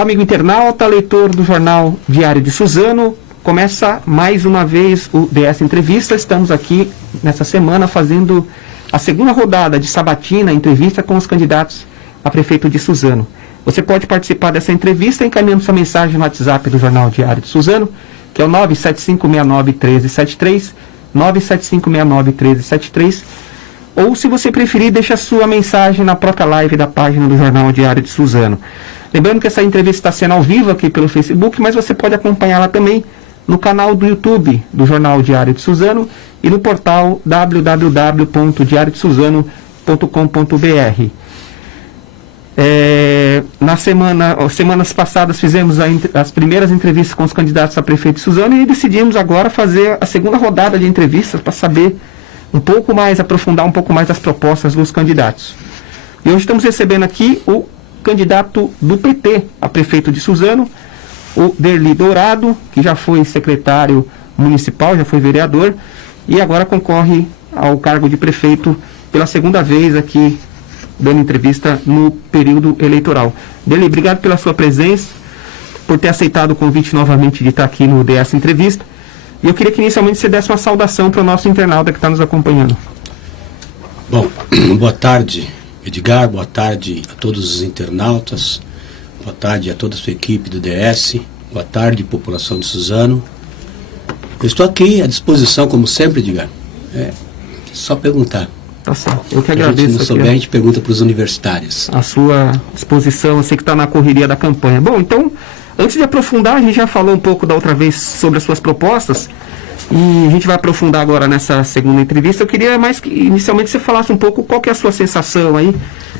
Olá, amigo internauta, leitor do Jornal Diário de Suzano. Começa mais uma vez o DS Entrevista. Estamos aqui nessa semana fazendo a segunda rodada de sabatina, entrevista com os candidatos a prefeito de Suzano. Você pode participar dessa entrevista encaminhando sua mensagem no WhatsApp do Jornal Diário de Suzano, que é o 975691373, 975691373, ou se você preferir, deixa a sua mensagem na própria live da página do Jornal Diário de Suzano. Lembrando que essa entrevista está sendo ao vivo aqui pelo Facebook, mas você pode acompanhá-la também no canal do YouTube do Jornal Diário de Suzano e no portal www.diariodesuzano.com.br. Semanas passadas fizemos as primeiras entrevistas com os candidatos a prefeito de Suzano e decidimos agora fazer a segunda rodada de entrevistas para saber um pouco mais, aprofundar um pouco mais as propostas dos candidatos. E hoje estamos recebendo aqui o candidato do PT a prefeito de Suzano, o Derli Dourado, que já foi secretário municipal, já foi vereador e agora concorre ao cargo de prefeito pela segunda vez aqui, dando entrevista no período eleitoral. Derli, obrigado pela sua presença, por ter aceitado o convite novamente de estar aqui no DS Entrevista. E eu queria que inicialmente você desse uma saudação para o nosso internauta que está nos acompanhando. Bom, boa tarde, Edgar, boa tarde a todos os internautas, boa tarde a toda a sua equipe do DS, boa tarde, população de Suzano. Eu estou aqui à disposição, como sempre, Edgar. É só perguntar. Tá certo. Eu que agradeço. Se a gente não souber, a gente pergunta para os universitários. A sua disposição, eu sei que está na correria da campanha. Bom, então, antes de aprofundar, a gente já falou um pouco da outra vez sobre as suas propostas, e a gente vai aprofundar agora nessa segunda entrevista. Eu queria mais que, inicialmente, você falasse um pouco qual que é a sua sensação aí,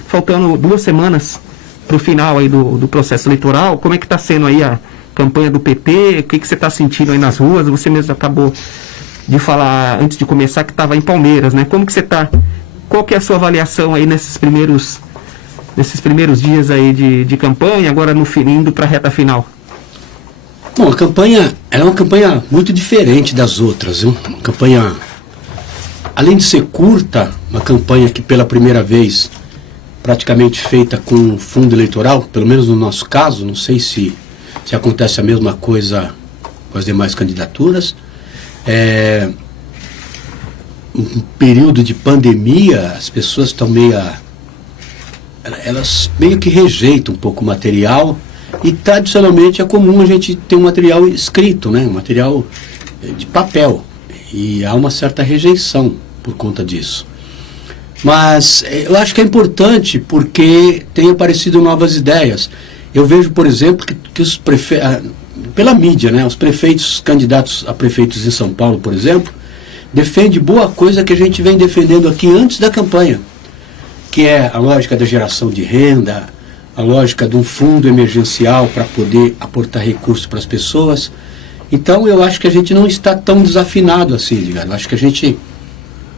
faltando 2 semanas para o final aí do processo eleitoral. Como é que está sendo aí a campanha do PT? O que você está sentindo aí nas ruas? Você mesmo acabou de falar, antes de começar, que estava em Palmeiras, né? Como que você está? Qual que é a sua avaliação aí nesses primeiros dias aí de campanha, agora no fim, indo para a reta final? Bom, a campanha é uma campanha muito diferente das outras, viu? Uma campanha, além de ser curta, uma campanha que pela primeira vez praticamente feita com fundo eleitoral, pelo menos no nosso caso, não sei se acontece a mesma coisa com as demais candidaturas. Um período de pandemia, as pessoas estão elas meio que rejeitam um pouco o material, e tradicionalmente é comum a gente ter um material escrito, né, um material de papel, e há uma certa rejeição por conta disso. Mas eu acho que é importante porque tem aparecido novas ideias. Eu vejo, por exemplo, que os prefeitos, pela mídia, né, os prefeitos candidatos a prefeitos em São Paulo, por exemplo, defende boa coisa que a gente vem defendendo aqui antes da campanha, que é a lógica da geração de renda, a lógica de um fundo emergencial para poder aportar recursos para as pessoas. Então eu acho que a gente não está tão desafinado assim, Edgar. Eu acho que a gente,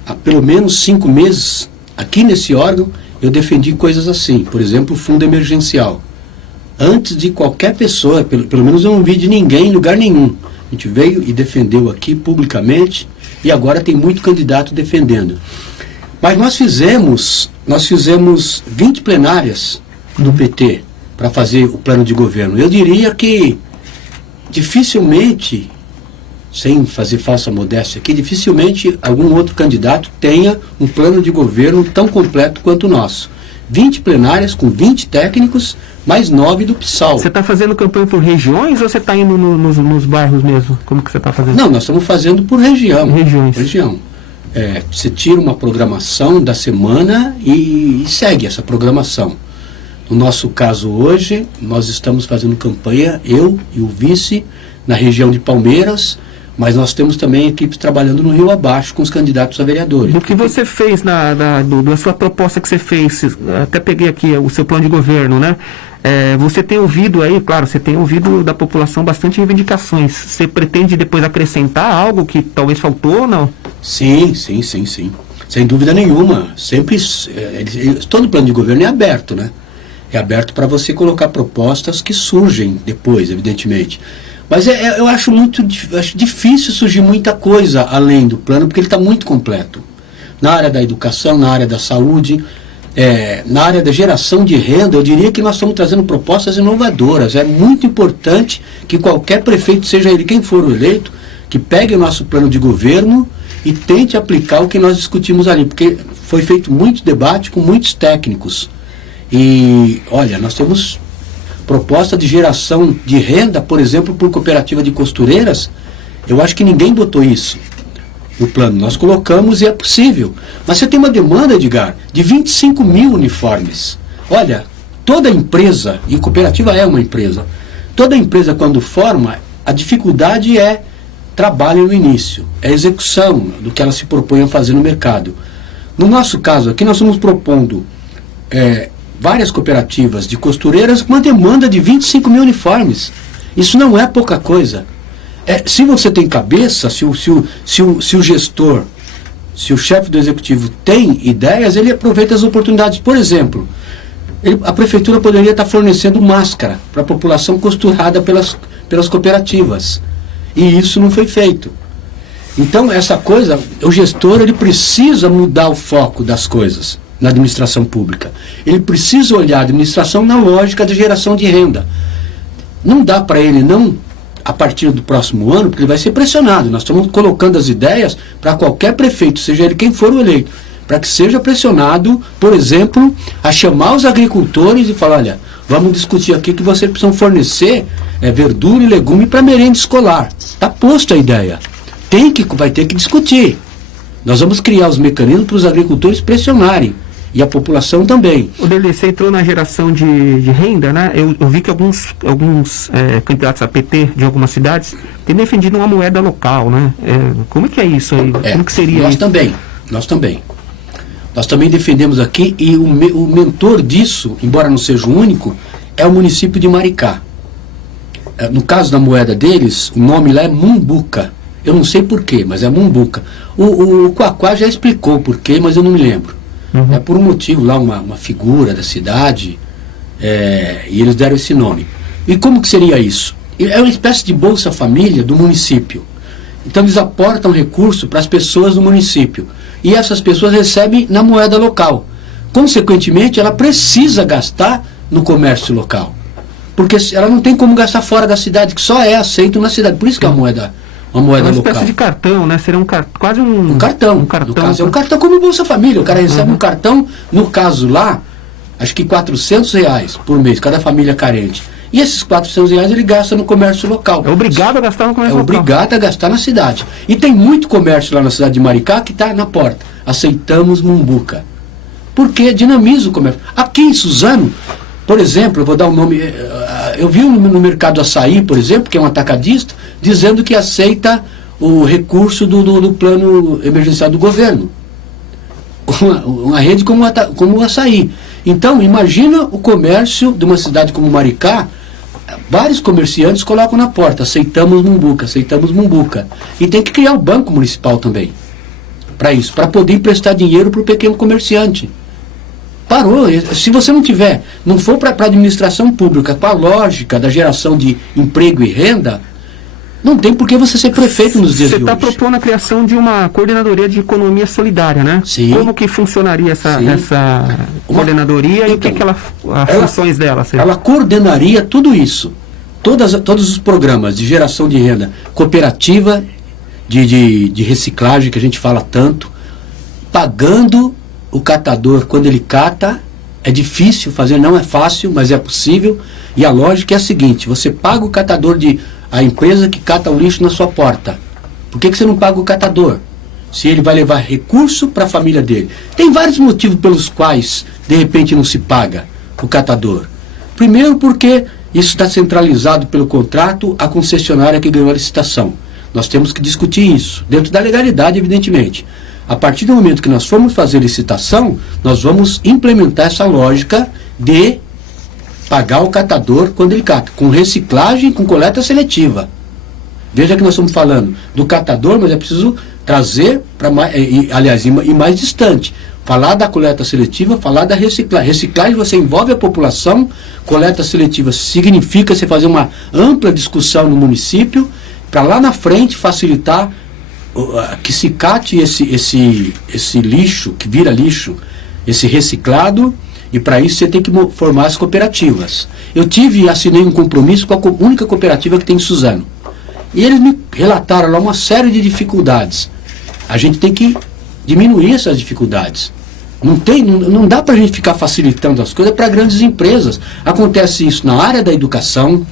há pelo menos 5 meses, aqui nesse órgão, eu defendi coisas assim, por exemplo, o fundo emergencial. Antes de qualquer pessoa, pelo menos eu não vi de ninguém em lugar nenhum. A gente veio e defendeu aqui publicamente, e agora tem muito candidato defendendo. Mas nós fizemos 20 plenárias do PT para fazer o plano de governo. Eu diria que dificilmente, sem fazer falsa modéstia aqui, dificilmente algum outro candidato tenha um plano de governo tão completo quanto o nosso. 20 plenárias com 20 técnicos, mais 9 do PSOL. Você está fazendo campanha por regiões ou você está indo nos bairros mesmo? Como que você está fazendo? Não, nós estamos fazendo por região. Regiões. Região. Você tira uma programação da semana e segue essa programação. No nosso caso hoje, nós estamos fazendo campanha, eu e o vice, na região de Palmeiras, mas nós temos também equipes trabalhando no Rio Abaixo com os candidatos a vereadores. Do que você fez, da sua proposta que você fez, até peguei aqui o seu plano de governo, né? Você tem ouvido aí, claro, você tem ouvido da população bastante reivindicações. Você pretende depois acrescentar algo que talvez faltou ou não? Sim. Sem dúvida nenhuma. Sempre, todo plano de governo é aberto, né? É aberto para você colocar propostas que surgem depois, evidentemente. Mas eu acho difícil surgir muita coisa além do plano, porque ele está muito completo. Na área da educação, na área da saúde, na área da geração de renda, eu diria que nós estamos trazendo propostas inovadoras. É muito importante que qualquer prefeito, seja ele quem for o eleito, que pegue o nosso plano de governo e tente aplicar o que nós discutimos ali, porque foi feito muito debate com muitos técnicos. E, olha, nós temos proposta de geração de renda, por exemplo, por cooperativa de costureiras. Eu acho que ninguém botou isso no plano. Nós colocamos e é possível. Mas você tem uma demanda, Edgar, de 25 mil uniformes. Olha, toda empresa, e cooperativa é uma empresa, toda empresa quando forma, a dificuldade é trabalho no início, é execução do que ela se propõe a fazer no mercado. No nosso caso aqui, nós estamos propondo várias cooperativas de costureiras com uma demanda de 25 mil uniformes. Isso não é pouca coisa. Se você tem cabeça, se o gestor, se o chefe do executivo tem ideias, ele aproveita as oportunidades. Por exemplo, a prefeitura poderia estar fornecendo máscara para a população costurada pelas cooperativas. E isso não foi feito. Então, essa coisa, o gestor ele precisa mudar o foco das coisas na administração pública. Ele precisa olhar a administração na lógica de geração de renda. Não dá para ele não, a partir do próximo ano, porque ele vai ser pressionado. Nós estamos colocando as ideias para qualquer prefeito, seja ele quem for o eleito, para que seja pressionado, por exemplo, a chamar os agricultores e falar, olha, vamos discutir aqui que vocês precisam fornecer verdura e legume para merenda escolar. Está posta a ideia. Vai ter que discutir. Nós vamos criar os mecanismos para os agricultores pressionarem. E a população também. O Derli, você entrou na geração de renda, né? Eu vi que alguns candidatos a PT de algumas cidades têm defendido uma moeda local, né? Como é que é isso aí? Como que seria nós isso? Nós também. Nós também defendemos aqui, e o mentor disso, embora não seja o único, é o município de Maricá. No caso da moeda deles, o nome lá é Mumbuca. Eu não sei porquê, mas é Mumbuca. O Quaquá já explicou porquê, mas eu não me lembro. É por um motivo lá, uma figura da cidade, e eles deram esse nome. E como que seria isso? É uma espécie de Bolsa Família do município. Então eles aportam recurso para as pessoas do município. E essas pessoas recebem na moeda local. Consequentemente, ela precisa gastar no comércio local. Porque ela não tem como gastar fora da cidade, que só é aceito na cidade. Por isso que é uma moeda local. Uma espécie de cartão, né? Seria quase um cartão. No caso, é um cartão como Bolsa Família. O cara recebe um cartão, no caso lá, acho que R$400 por mês, cada família carente. E esses R$400 ele gasta no comércio local. É obrigado a gastar no comércio local. É obrigado a gastar na cidade. E tem muito comércio lá na cidade de Maricá que está na porta. Aceitamos Mumbuca. Porque dinamiza o comércio. Aqui em Suzano, por exemplo, eu vou dar um nome. Eu vi no mercado Açaí, por exemplo, que é um atacadista, dizendo que aceita o recurso do plano emergencial do governo. Uma rede como o Açaí. Então, imagina o comércio de uma cidade como Maricá. Vários comerciantes colocam na porta, aceitamos Mumbuca. E tem que criar o banco municipal também, para isso, para poder emprestar dinheiro para o pequeno comerciante. Parou. Se você não for para a administração pública com a lógica da geração de emprego e renda, não tem por que você ser prefeito nos dias de hoje. Você está propondo a criação de uma coordenadoria de economia solidária, né? Sim. Como que funcionaria essa coordenadoria e o que as funções dela? Ela coordenaria tudo isso. Todos os programas de geração de renda cooperativa, de reciclagem, que a gente fala tanto, pagando o catador quando ele cata. É difícil fazer, não é fácil, mas é possível. E a lógica é a seguinte: você paga o catador a empresa que cata o lixo na sua porta. Por que você não paga o catador? Se ele vai levar recurso para a família dele. Tem vários motivos pelos quais, de repente, não se paga o catador. Primeiro, porque isso está centralizado pelo contrato à concessionária que ganhou a licitação. Nós temos que discutir isso, dentro da legalidade, evidentemente. A partir do momento que nós formos fazer licitação, nós vamos implementar essa lógica de pagar o catador quando ele cata, com reciclagem, com coleta seletiva. Veja que nós estamos falando do catador, mas é preciso trazer para aliás, e mais distante. Falar da coleta seletiva, falar da reciclagem. Reciclagem você envolve a população, coleta seletiva significa você fazer uma ampla discussão no município, para lá na frente facilitar que se cate esse lixo, que vira lixo, esse reciclado, e para isso você tem que formar as cooperativas. Eu assinei um compromisso com a única cooperativa que tem em Suzano. E eles me relataram lá uma série de dificuldades. A gente tem que diminuir essas dificuldades. Não dá para a gente ficar facilitando as coisas para grandes empresas. Acontece isso na área da educação,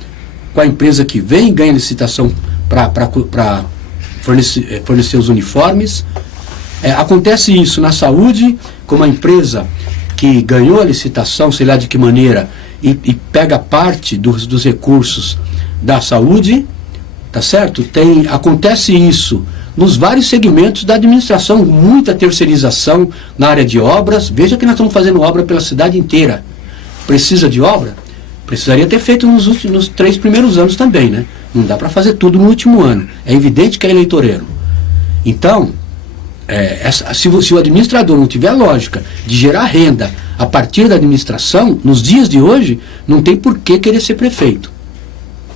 com a empresa que vem e ganha licitação para fornecer os uniformes. Acontece isso na saúde, com uma empresa que ganhou a licitação, sei lá de que maneira, e pega parte dos recursos da saúde, tá certo? Acontece isso nos vários segmentos da administração, muita terceirização na área de obras. Veja que nós estamos fazendo obra pela cidade inteira. Precisa de obra? Precisaria ter feito nos 3 primeiros anos também, né? Não dá para fazer tudo no último ano. É evidente que é eleitoreiro. Então, se o administrador não tiver lógica de gerar renda a partir da administração, nos dias de hoje, não tem por que querer ser prefeito.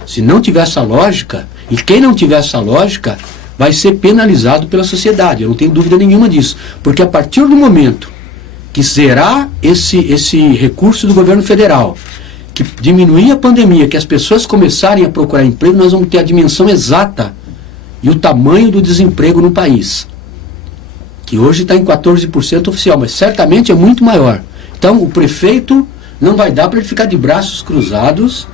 Se não tiver essa lógica, e quem não tiver essa lógica, vai ser penalizado pela sociedade. Eu não tenho dúvida nenhuma disso. Porque a partir do momento que zerar esse recurso do governo federal, que diminuir a pandemia, que as pessoas começarem a procurar emprego, nós vamos ter a dimensão exata e o tamanho do desemprego no país, que hoje está em 14% oficial, mas certamente é muito maior. Então o prefeito não vai dar para ele ficar de braços cruzados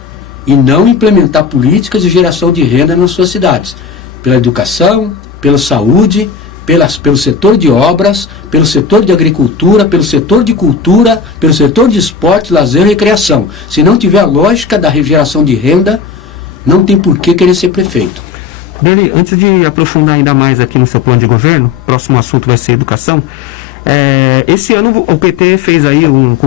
e não implementar políticas de geração de renda nas suas cidades, pela educação, pela saúde, pelo setor de obras, pelo setor de agricultura, pelo setor de cultura, pelo setor de esporte, lazer e recreação. Se não tiver a lógica da geração de renda, não tem por que querer ser prefeito. Beli, antes de aprofundar ainda mais aqui no seu plano de governo, o próximo assunto vai ser educação. Esse ano o PT fez aí, o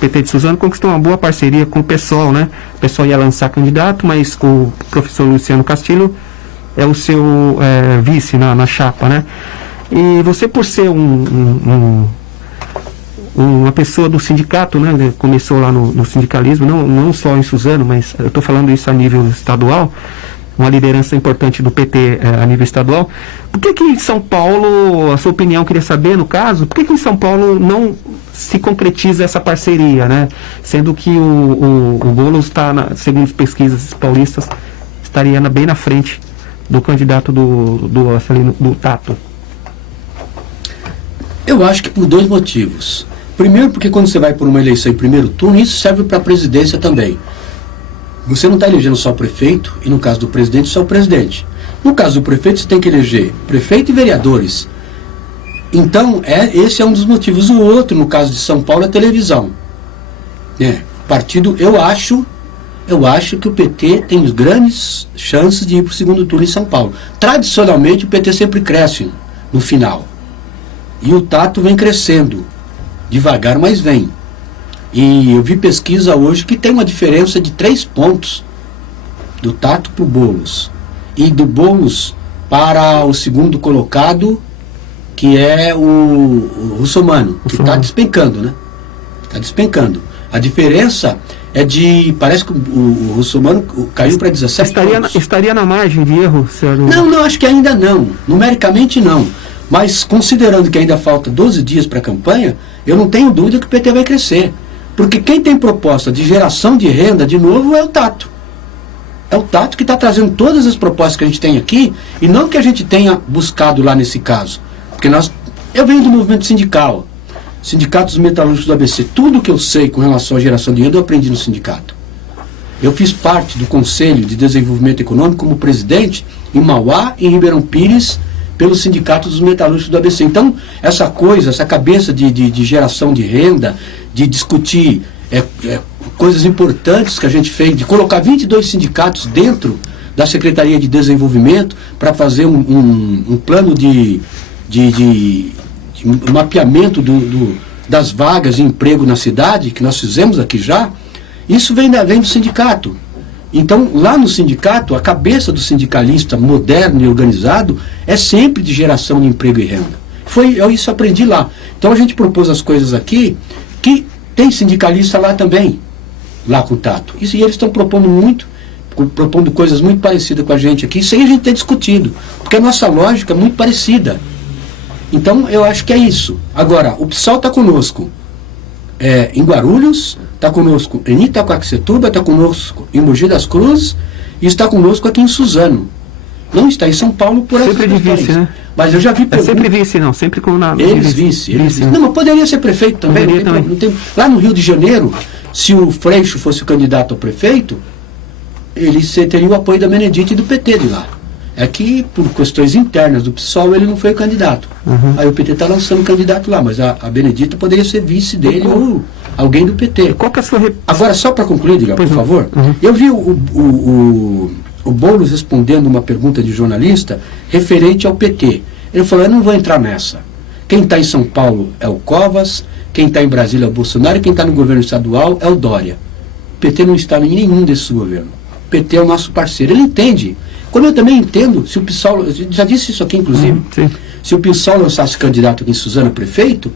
PT de Suzano conquistou uma boa parceria com o PSOL, né? O PSOL ia lançar candidato, mas o professor Luciano Castilho é o seu vice na chapa, né? E você, por ser uma pessoa do sindicato, né? Começou lá no sindicalismo, não só em Suzano, mas eu estou falando isso a nível estadual, uma liderança importante do PT a nível estadual. Por que em São Paulo, a sua opinião, queria saber, no caso, por que em São Paulo não se concretiza essa parceria, né? Sendo que o Boulos está, segundo as pesquisas paulistas, estaria bem na frente do candidato do Tato. Eu acho que por 2 motivos. Primeiro, porque quando você vai por uma eleição em primeiro turno, isso serve para a presidência também. Você não está elegendo só o prefeito, e no caso do presidente, só o presidente. No caso do prefeito, você tem que eleger prefeito e vereadores. Então, esse é um dos motivos. O outro, no caso de São Paulo, é a televisão. Partido, eu acho que o PT tem grandes chances de ir para o segundo turno em São Paulo. Tradicionalmente, o PT sempre cresce no final. E o Tato vem crescendo. Devagar, mas vem. E eu vi pesquisa hoje que tem uma diferença de 3 pontos do Tato para o Boulos. E do Boulos para o segundo colocado, que é o Russomano, que está despencando, né? Está despencando. A diferença é parece que o Russomano caiu para 17 pontos. Estaria na margem de erro, senhor? Não, acho que ainda não. Numericamente não. Mas considerando que ainda falta 12 dias para a campanha, eu não tenho dúvida que o PT vai crescer. Porque quem tem proposta de geração de renda, de novo, é o Tato. É o Tato que está trazendo todas as propostas que a gente tem aqui, e não que a gente tenha buscado lá nesse caso. Porque eu venho do movimento sindical, Sindicato dos Metalúrgicos do ABC. Tudo que eu sei com relação à geração de renda, eu aprendi no sindicato. Eu fiz parte do Conselho de Desenvolvimento Econômico como presidente em Mauá e em Ribeirão Pires, pelo Sindicato dos Metalúrgicos do ABC. Então, essa cabeça de geração de renda, de discutir coisas importantes que a gente fez, de colocar 22 sindicatos dentro da Secretaria de Desenvolvimento para fazer um plano de mapeamento das vagas de emprego na cidade, que nós fizemos aqui já, isso vem do sindicato. Então, lá no sindicato, a cabeça do sindicalista moderno e organizado é sempre de geração de emprego e renda. Isso aprendi lá. Então, a gente propôs as coisas aqui, que tem sindicalista lá também, lá com o Tato. E eles estão propondo coisas muito parecidas com a gente aqui, sem a gente ter discutido, porque a nossa lógica é muito parecida. Então, eu acho que é isso. Agora, o PSOL está conosco. em Guarulhos, está conosco em Itacoaxetuba, está conosco em Mogi das Cruzes e está conosco aqui em Suzano. Não está em São Paulo por essas Sempre de vice, né? Mas eu já vi sempre vice, não, sempre com na... Eles vice. Né? Não, mas poderia ser prefeito também. Não tem. Lá no Rio de Janeiro, se o Freixo fosse o candidato a prefeito, ele teria o apoio da Benedita e do PT de lá. É que, por questões internas do PSOL, ele não foi o candidato. Aí o PT está lançando um candidato lá, mas a Benedita poderia ser vice dele ou alguém do PT. Qual que é a sua... Agora, só para concluir, Diga, por favor, eu vi o Boulos respondendo uma pergunta de jornalista referente ao PT. Ele falou, eu não vou entrar nessa. Quem está em São Paulo é o Covas, quem está em Brasília é o Bolsonaro, e quem está no governo estadual é o Dória. O PT não está em nenhum desses governos. O PT é o nosso parceiro. Ele entende. Como eu também entendo, se o PSOL, eu já disse isso aqui inclusive, se o PSOL lançasse candidato aqui em Suzano a prefeito,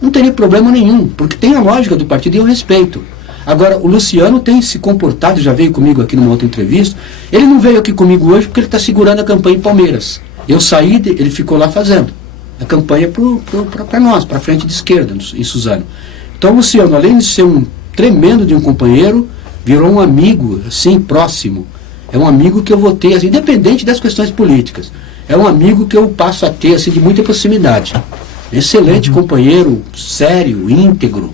não teria problema nenhum, porque tem a lógica do partido e eu respeito. Agora, o Luciano tem se comportado, já veio comigo aqui numa outra entrevista, ele não veio aqui comigo hoje porque ele está segurando a campanha em Palmeiras. Eu saí, ele ficou lá fazendo a campanha para nós, para a frente de esquerda, em Suzano. Então, o Luciano, além de ser um tremendo de um companheiro, virou um amigo, assim, próximo. É um amigo que eu vou ter, assim, independente das questões políticas. É um amigo que eu passo a ter, assim, de muita proximidade. Excelente companheiro, sério, íntegro,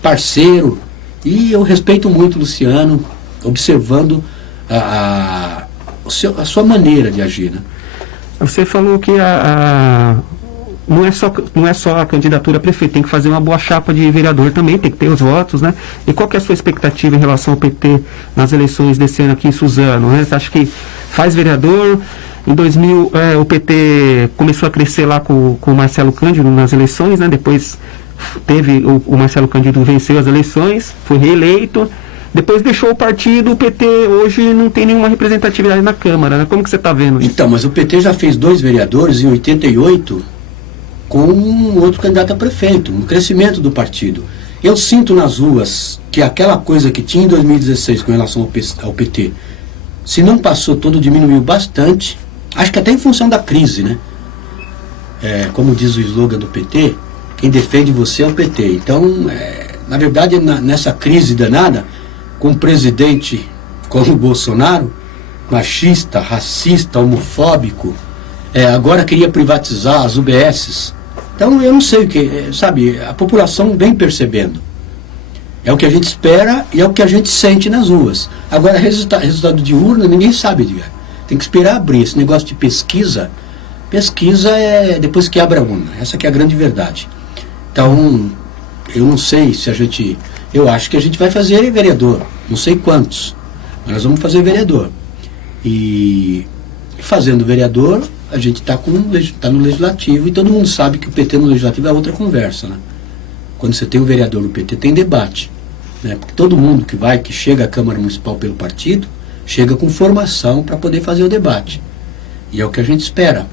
parceiro. E eu respeito muito o Luciano, observando a sua maneira de agir, né? Você falou que não é só a candidatura a prefeito, tem que fazer uma boa chapa de vereador também, tem que ter os votos, né? E qual que é a sua expectativa em relação ao PT nas eleições desse ano aqui em Suzano, né? Você acha que faz vereador? Em 2000, o PT começou a crescer lá com o Marcelo Cândido nas eleições, né? Depois teve o Marcelo Cândido venceu as eleições, foi reeleito, depois deixou o partido. O PT hoje não tem nenhuma representatividade na Câmara, né? Como que você está vendo isso? Então, mas o PT já fez 2 vereadores em 88 com um outro candidato a prefeito, um crescimento do partido. Eu sinto nas ruas que aquela coisa que tinha em 2016 com relação ao PT, se não passou todo, diminuiu bastante, acho que até em função da crise, né? Como diz o slogan do PT, quem defende você é o PT. Então, na verdade, nessa crise danada, com um presidente como o Bolsonaro, machista, racista, homofóbico, agora queria privatizar as UBSs. Então, eu não sei o que, sabe, a população vem percebendo. É o que a gente espera e é o que a gente sente nas ruas. Agora, resultado de urna, ninguém sabe, tem que esperar abrir. Esse negócio de pesquisa é depois que abre a urna. Essa que é a grande verdade. Então, eu não sei se eu acho que a gente vai fazer vereador, não sei quantos, mas nós vamos fazer vereador. E fazendo vereador, a gente está no legislativo, e todo mundo sabe que o PT no legislativo é outra conversa, né? Quando você tem o vereador do PT, tem debate, né? Porque todo mundo que chega à Câmara Municipal pelo partido, chega com formação para poder fazer o debate. E é o que a gente espera.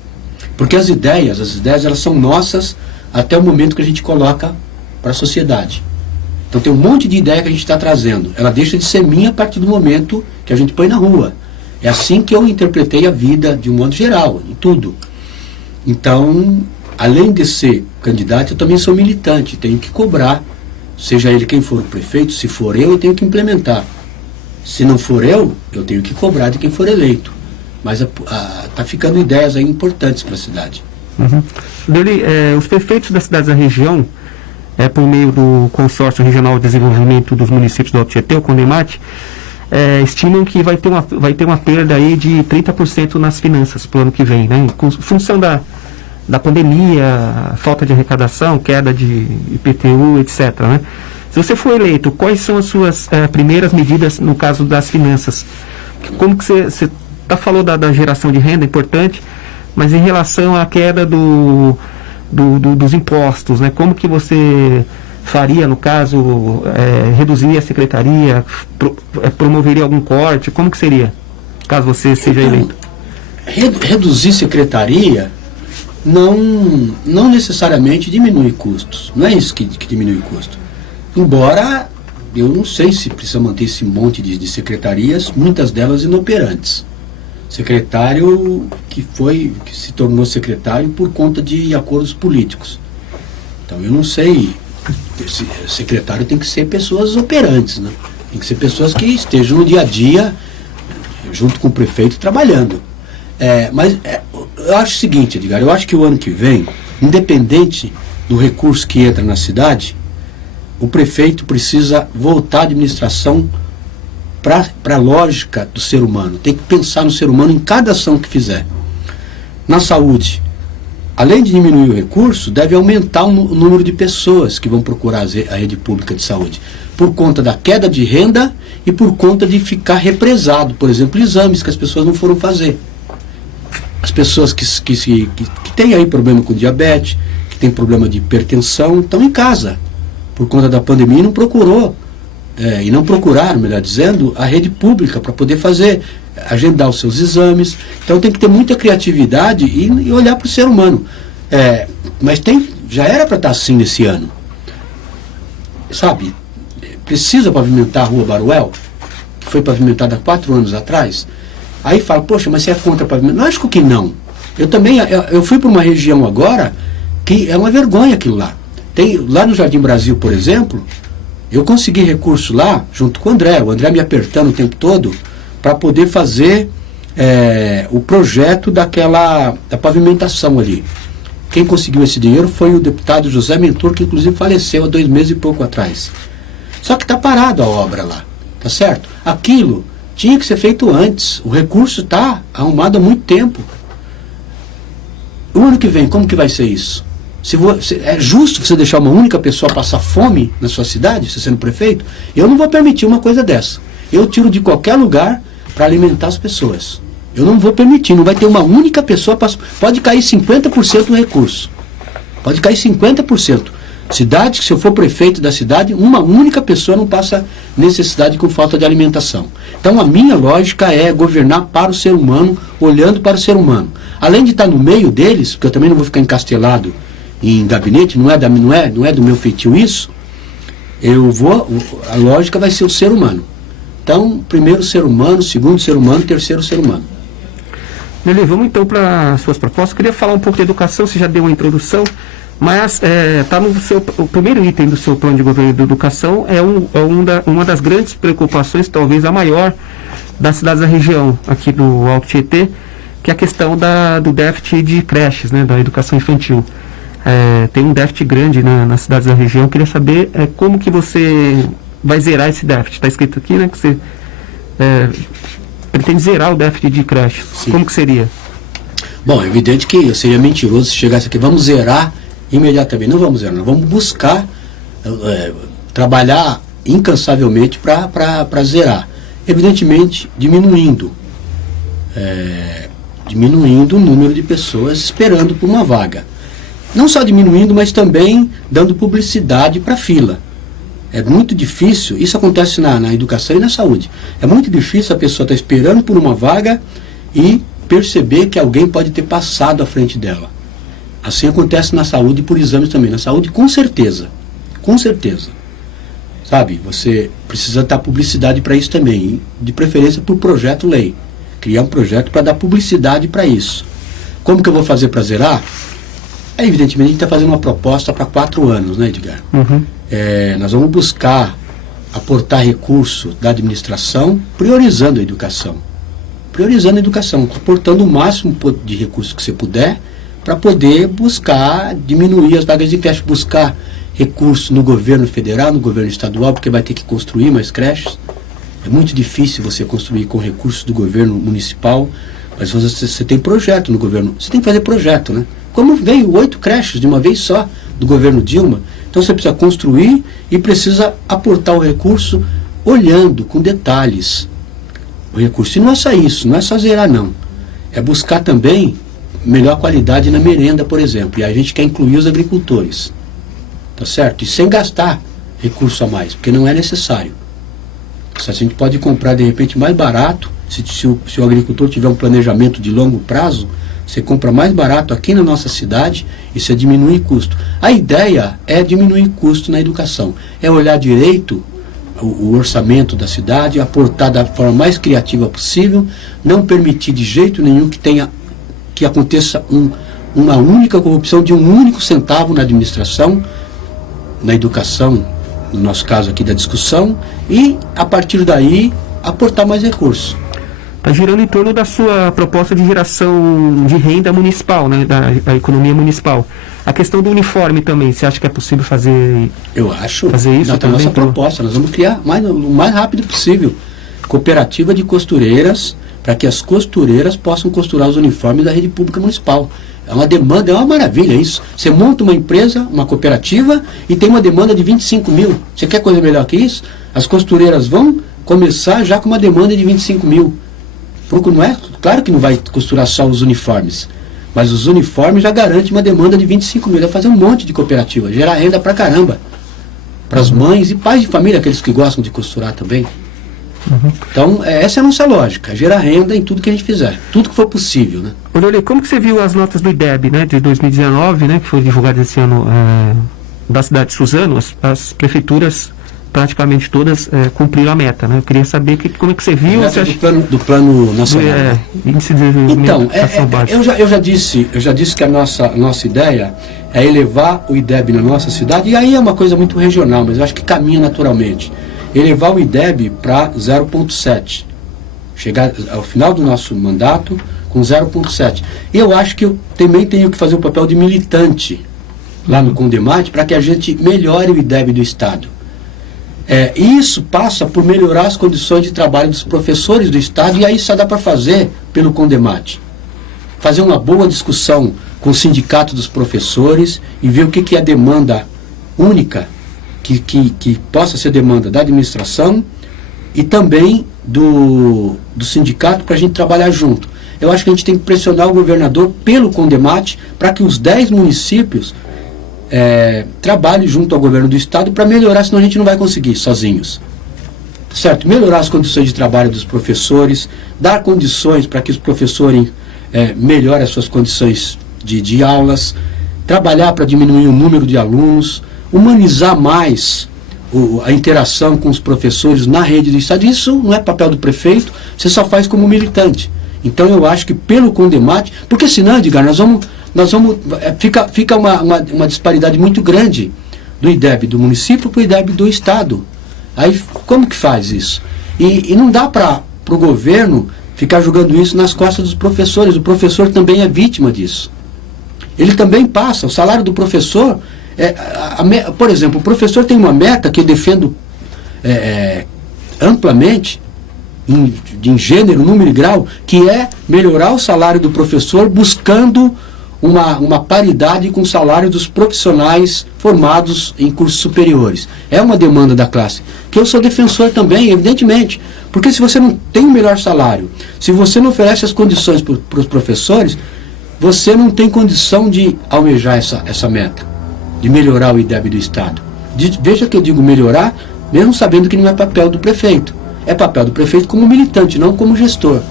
Porque as ideias elas são nossas até o momento que a gente coloca para a sociedade. Então tem um monte de ideia que a gente está trazendo. Ela deixa de ser minha a partir do momento que a gente põe na rua. É assim que eu interpretei a vida de um modo geral, em tudo. Então, além de ser candidato, eu também sou militante, tenho que cobrar, seja ele quem for o prefeito. Se for eu tenho que implementar. Se não for eu tenho que cobrar de quem for eleito. Mas está ficando ideias aí importantes para a cidade. Os prefeitos das cidades da região, por meio do Consórcio Regional de Desenvolvimento dos Municípios do Alto Tietê, o CONDEMAT, estimam que vai ter uma perda aí de 30% nas finanças para o ano que vem, né? Com função da pandemia, falta de arrecadação, queda de IPTU, etc., né? Se você for eleito, quais são as suas primeiras medidas no caso das finanças? Como que você falou da geração de renda, importante, mas em relação à queda dos impostos, né? Como que você faria, no caso, reduziria a secretaria, promoveria algum corte? Como que seria, caso você seja eleito? Reduzir secretaria não necessariamente diminui custos. Não é isso que diminui custo. Embora eu não sei se precisa manter esse monte de secretarias, muitas delas inoperantes. Secretário que se tornou secretário por conta de acordos políticos. Então eu não sei esse secretário tem que ser pessoas operantes, né? Tem que ser pessoas que estejam no dia a dia, junto com o prefeito, trabalhando. Eu acho o seguinte, Edgar, eu acho que o ano que vem, independente do recurso que entra na cidade, o prefeito precisa voltar à administração para a lógica do ser humano. Tem que pensar no ser humano em cada ação que fizer. Na saúde, além de diminuir o recurso, deve aumentar o número de pessoas que vão procurar a rede pública de saúde, por conta da queda de renda e por conta de ficar represado, por exemplo, exames que as pessoas não foram fazer. As pessoas que têm aí problema com diabetes, que têm problema de hipertensão, estão em casa, por conta da pandemia, e não procuraram, melhor dizendo, a rede pública para poder agendar os seus exames. Então tem que ter muita criatividade e olhar para o ser humano. Mas já era para estar assim nesse ano. Sabe, precisa pavimentar a Rua Baruel, que foi pavimentada há 4 anos atrás. Aí fala, poxa, mas você é contra pavimentar? Lógico que não. Eu fui para uma região agora que é uma vergonha aquilo lá. Lá no Jardim Brasil, por exemplo, eu consegui recurso lá, junto com o André me apertando o tempo todo, para poder fazer o projeto da pavimentação ali. Quem conseguiu esse dinheiro foi o deputado José Mentor, que inclusive faleceu há 2 meses e pouco atrás. Só que está parado a obra lá, tá certo? Aquilo tinha que ser feito antes, o recurso está arrumado há muito tempo. O ano que vem, como que vai ser isso? É justo você deixar uma única pessoa passar fome na sua cidade, você sendo prefeito? Eu não vou permitir uma coisa dessa. Eu tiro de qualquer lugar para alimentar as pessoas. Eu não vou permitir, não vai ter uma única pessoa. Pode cair 50% do recurso. Pode cair 50%. Cidade, se eu for prefeito da cidade, uma única pessoa não passa necessidade com falta de alimentação. Então a minha lógica é governar para o ser humano, olhando para o ser humano. Além de estar no meio deles, porque eu também não vou ficar encastelado em gabinete, não é do meu feitio isso, a lógica vai ser o ser humano. Então, primeiro ser humano, segundo ser humano, terceiro ser humano. Nelly, vamos então para as suas propostas. Eu queria falar um pouco de educação, você já deu uma introdução, mas está o primeiro item do seu plano de governo de educação uma das grandes preocupações, talvez a maior, das cidades da região, aqui do Alto Tietê, que é a questão do déficit de creches, né, da educação infantil. Tem um déficit grande nas cidades da região. Eu queria saber como que você vai zerar esse déficit. Está escrito aqui, né, que você pretende zerar o déficit de creches. Sim. Como que seria? Bom, é evidente que seria mentiroso se chegasse aqui, vamos zerar imediatamente. Não vamos zerar, nós vamos buscar trabalhar incansavelmente para zerar. Evidentemente, diminuindo o número de pessoas esperando por uma vaga. Não só diminuindo, mas também dando publicidade para a fila. É muito difícil, isso acontece na educação e na saúde. É muito difícil a pessoa estar esperando por uma vaga e perceber que alguém pode ter passado à frente dela. Assim acontece na saúde e por exames também. Na saúde, com certeza. Com certeza. Sabe, você precisa dar publicidade para isso também. De preferência por projeto-lei. Criar um projeto para dar publicidade para isso. Como que eu vou fazer para zerar? Evidentemente, a gente está fazendo uma proposta para 4 anos, né, Edgar? Uhum. Nós vamos buscar aportar recurso da administração, priorizando a educação. Priorizando a educação, aportando o máximo de recursos que você puder, para poder buscar diminuir as vagas de creche, buscar recursos no governo federal, no governo estadual, porque vai ter que construir mais creches. É muito difícil você construir com recursos do governo municipal, mas você tem projeto no governo, você tem que fazer projeto, né? Como veio 8 creches de uma vez só do governo Dilma, então você precisa construir e precisa aportar o recurso olhando com detalhes o recurso. E não é só isso, não é só zerar não, é buscar também melhor qualidade na merenda, por exemplo, e a gente quer incluir os agricultores, tá certo? E sem gastar recurso a mais, porque não é necessário. A gente pode comprar de repente mais barato, se o agricultor tiver um planejamento de longo prazo, você compra mais barato aqui na nossa cidade e você diminui custo. A ideia é diminuir custo na educação, é olhar direito o orçamento da cidade, aportar da forma mais criativa possível, não permitir de jeito nenhum que aconteça uma única corrupção de um único centavo na administração, na educação, no nosso caso aqui da discussão, e a partir daí aportar mais recursos. Está girando em torno da sua proposta de geração de renda municipal, né, da economia municipal. A questão do uniforme também, você acha que é possível fazer? Eu acho. Fazer isso também? Nossa proposta, nós vamos criar o mais rápido possível cooperativa de costureiras, para que as costureiras possam costurar os uniformes da rede pública municipal. É uma demanda, é uma maravilha isso. Você monta uma empresa, uma cooperativa, e tem uma demanda de 25 mil. Você quer coisa melhor que isso? As costureiras vão começar já com uma demanda de 25 mil. Não é? Claro que não vai costurar só os uniformes, mas os uniformes já garantem uma demanda de 25 mil. Vai fazer um monte de cooperativa, gerar renda pra caramba. Para as mães e pais de família, aqueles que gostam de costurar também. Então, essa é a nossa lógica, gerar renda em tudo que a gente fizer, tudo que for possível, né? Olha, como que você viu as notas do IDEB, né, de 2019, né, que foi divulgado esse ano da cidade de Suzano? As prefeituras praticamente todas cumpriram a meta, né? Eu queria saber como é que você viu. Você do plano nacional. Índice de desenvolvimento. Então, eu já disse que a nossa ideia é elevar o IDEB na nossa cidade, e aí é uma coisa muito regional, mas eu acho que caminha naturalmente. Elevar o IDEB para 0,7. Chegar ao final do nosso mandato com 0,7. Eu acho que eu também tenho que fazer o papel de militante lá no Condemate para que a gente melhore o IDEB do Estado. Isso passa por melhorar as condições de trabalho dos professores do Estado, e aí só dá para fazer pelo Condemate. Fazer uma boa discussão com o sindicato dos professores e ver o que é a demanda única que possa ser demanda da administração e também do sindicato, para a gente trabalhar junto. Eu acho que a gente tem que pressionar o governador pelo Condemate para que os 10 municípios trabalhem junto ao governo do Estado para melhorar, senão a gente não vai conseguir sozinhos. Certo? Melhorar as condições de trabalho dos professores, dar condições para que os professores melhorem as suas condições de aulas, trabalhar para diminuir o número de alunos, humanizar mais a interação com os professores na rede do Estado. Isso não é papel do prefeito, você só faz como militante. Então eu acho que pelo Condemate, porque senão, Edgar, fica uma disparidade muito grande do IDEB do município para o IDEB do Estado. Aí como que faz isso? E não dá para o governo ficar jogando isso nas costas dos professores. O professor também é vítima disso. Ele também passa, o salário do professor... por exemplo, o professor tem uma meta que eu defendo amplamente, em gênero, número e grau, que é melhorar o salário do professor buscando uma paridade com o salário dos profissionais formados em cursos superiores. É uma demanda da classe, que eu sou defensor também, evidentemente, porque se você não tem o melhor salário, se você não oferece as condições para os professores, você não tem condição de almejar essa meta, de melhorar o IDEB do Estado. Veja que eu digo melhorar, mesmo sabendo que não é papel do prefeito. É papel do prefeito como militante, não como gestor.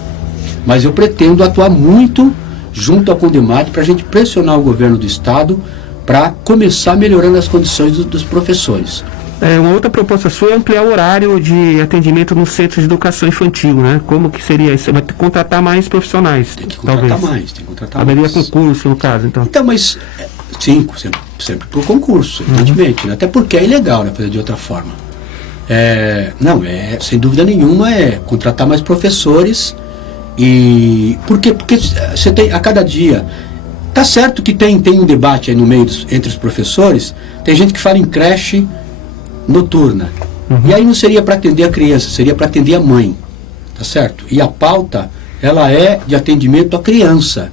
Mas eu pretendo atuar muito junto ao Condemate para a gente pressionar o governo do Estado para começar melhorando as condições dos professores. Uma outra proposta sua é ampliar o horário de atendimento nos centros de educação infantil, né? Como que seria isso? Você vai contratar mais profissionais? Tem que contratar mais, tem que contratar mais. Haveria concurso, no caso, então? Então, mas... Sim, sempre por concurso, evidentemente. Né? Até porque é ilegal, né, fazer de outra forma. Sem dúvida nenhuma, contratar mais professores. Porque você tem, a cada dia... Tá certo que tem um debate aí no meio entre os professores, tem gente que fala em creche noturna. E aí não seria para atender a criança, seria para atender a mãe. Tá certo? E a pauta, ela é de atendimento à criança.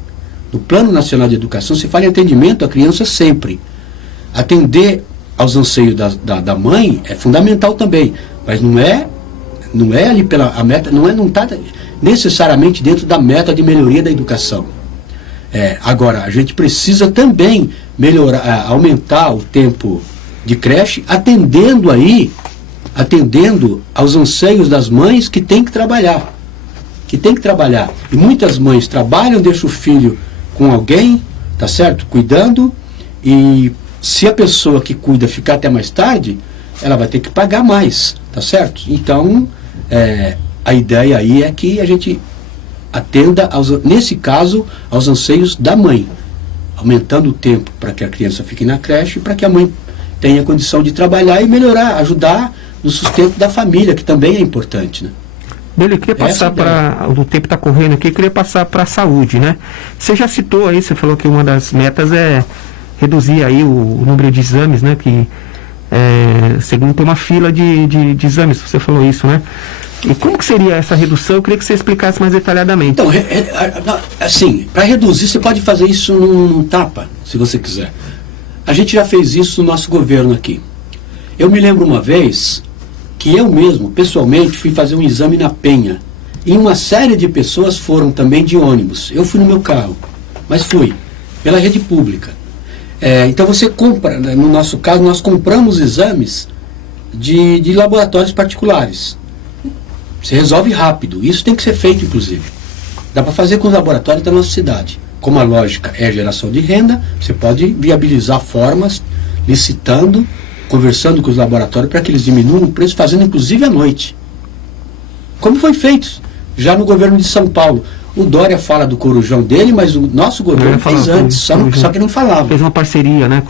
No Plano Nacional de Educação, se fala em atendimento à criança sempre. Atender aos anseios da mãe é fundamental também, mas não é ali pela a meta, não está necessariamente dentro da meta de melhoria da educação. Agora, a gente precisa também aumentar o tempo de creche, atendendo aos anseios das mães que têm que trabalhar. E muitas mães trabalham, deixam o filho com alguém, tá certo? Cuidando, e se a pessoa que cuida ficar até mais tarde, ela vai ter que pagar mais, tá certo? Então, a ideia aí é que a gente atenda, nesse caso, aos anseios da mãe, aumentando o tempo para que a criança fique na creche e para que a mãe tenha condição de trabalhar e melhorar, ajudar no sustento da família, que também é importante, né? Ele queria passar para, o tempo está correndo aqui, queria passar para a saúde, né? Você já citou aí, você falou que uma das metas é reduzir aí o número de exames, né? Que segundo tem uma fila de exames, você falou isso, né? E como que seria essa redução? Eu queria que você explicasse mais detalhadamente. Então, assim, para reduzir, você pode fazer isso num tapa, se você quiser. A gente já fez isso no nosso governo aqui. Eu me lembro uma vez que eu mesmo, pessoalmente, fui fazer um exame na Penha. E uma série de pessoas foram também de ônibus. Eu fui no meu carro, mas fui, pela rede pública. Então você compra, no nosso caso, nós compramos exames de laboratórios particulares. Você resolve rápido. Isso tem que ser feito, inclusive. Dá para fazer com os laboratórios da nossa cidade. Como a lógica é geração de renda, você pode viabilizar formas, licitando, conversando com os laboratórios para que eles diminuam o preço, fazendo inclusive à noite. Como foi feito já no governo de São Paulo. O Dória fala do corujão dele, mas o nosso governo fez antes, só que não falava. Fez uma parceria, né?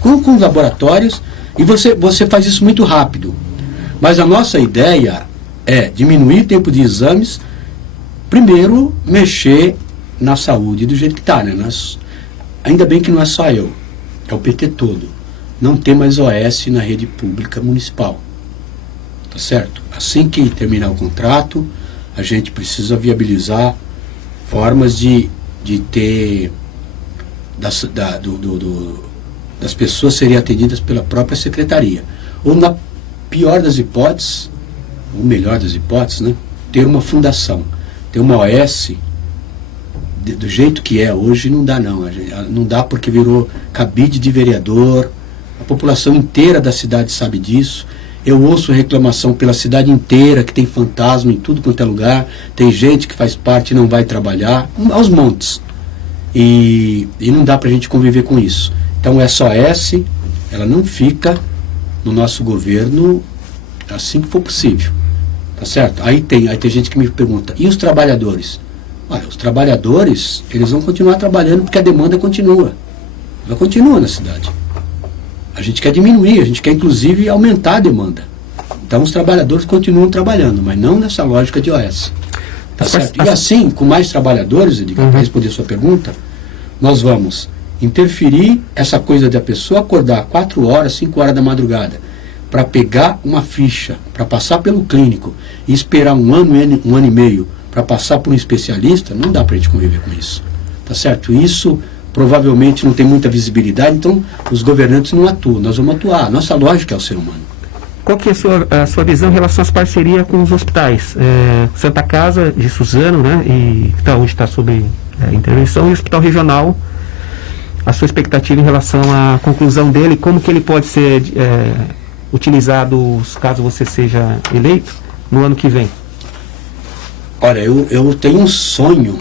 Com os laboratórios, e você faz isso muito rápido. Mas a nossa ideia é diminuir o tempo de exames, primeiro mexer na saúde do jeito que está, né? Ainda bem que não é só eu, é o PT todo. Não tem mais OS na rede pública municipal. Tá certo? Assim que terminar o contrato, a gente precisa viabilizar formas de ter das pessoas serem atendidas pela própria secretaria. Ou, na pior das hipóteses, ou melhor das hipóteses, né, ter uma fundação, ter uma OS do jeito que é hoje. Não dá não, não dá, porque virou cabide de vereador. A população inteira da cidade sabe disso. Eu ouço reclamação pela cidade inteira, que tem fantasma em tudo quanto é lugar, tem gente que faz parte e não vai trabalhar, aos montes. E não dá pra gente conviver com isso. Então o SOS, ela não fica no nosso governo assim que for possível. Tá certo? Aí tem gente que me pergunta, e os trabalhadores? Olha, os trabalhadores, eles vão continuar trabalhando porque a demanda continua. Ela continua na cidade. A gente quer diminuir, a gente quer inclusive aumentar a demanda. Então os trabalhadores continuam trabalhando, mas não nessa lógica de OS. Tá certo? E assim, com mais trabalhadores, Edgar, para responder a sua pergunta, nós vamos interferir essa coisa de a pessoa acordar 4 horas, 5 horas da madrugada, para pegar uma ficha, para passar pelo clínico e esperar um ano e meio para passar por um especialista. Não dá para a gente conviver com isso. Tá certo? Isso provavelmente não tem muita visibilidade, então os governantes não atuam, nós vamos atuar. Nossa lógica é o ser humano. Qual que é a sua visão em relação às parcerias com os hospitais? Santa Casa de Suzano, né, e hoje está sob intervenção, e o Hospital Regional, a sua expectativa em relação à conclusão dele, como que ele pode ser utilizado caso você seja eleito no ano que vem? Olha, eu tenho um sonho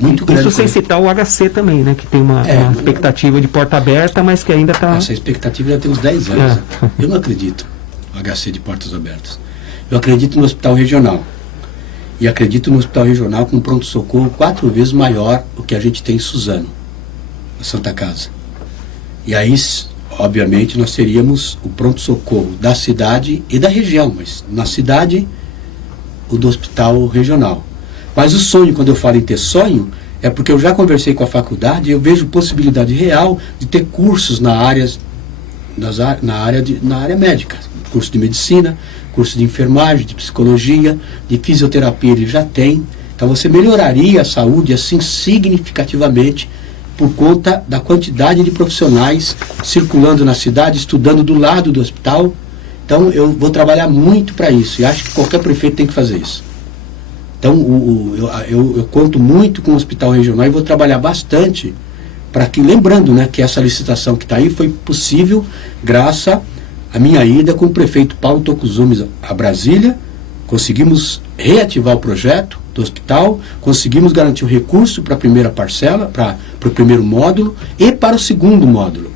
muito grande. Isso sem citar o HC também, né? Que tem uma expectativa de porta aberta, mas que ainda está... Essa expectativa já tem uns 10 anos. Né? Eu não acredito no HC de portas abertas. Eu acredito no hospital regional. E acredito no hospital regional com um pronto-socorro 4 vezes maior do que a gente tem em Suzano, na Santa Casa. E aí, obviamente, nós teríamos o pronto-socorro da cidade e da região, mas na cidade, o do hospital regional. Mas o sonho, quando eu falo em ter sonho, é porque eu já conversei com a faculdade e eu vejo possibilidade real de ter cursos na área médica. Curso de medicina, curso de enfermagem, de psicologia, de fisioterapia ele já tem. Então você melhoraria a saúde assim significativamente por conta da quantidade de profissionais circulando na cidade, estudando do lado do hospital. Então eu vou trabalhar muito para isso e acho que qualquer prefeito tem que fazer isso. Então, eu conto muito com o Hospital Regional e vou trabalhar bastante para que, lembrando, né, que essa licitação que está aí foi possível graças à minha ida com o prefeito Paulo Tokuzumi a Brasília. Conseguimos reativar o projeto do hospital, conseguimos garantir o recurso para a primeira parcela, para o primeiro módulo e para o segundo módulo.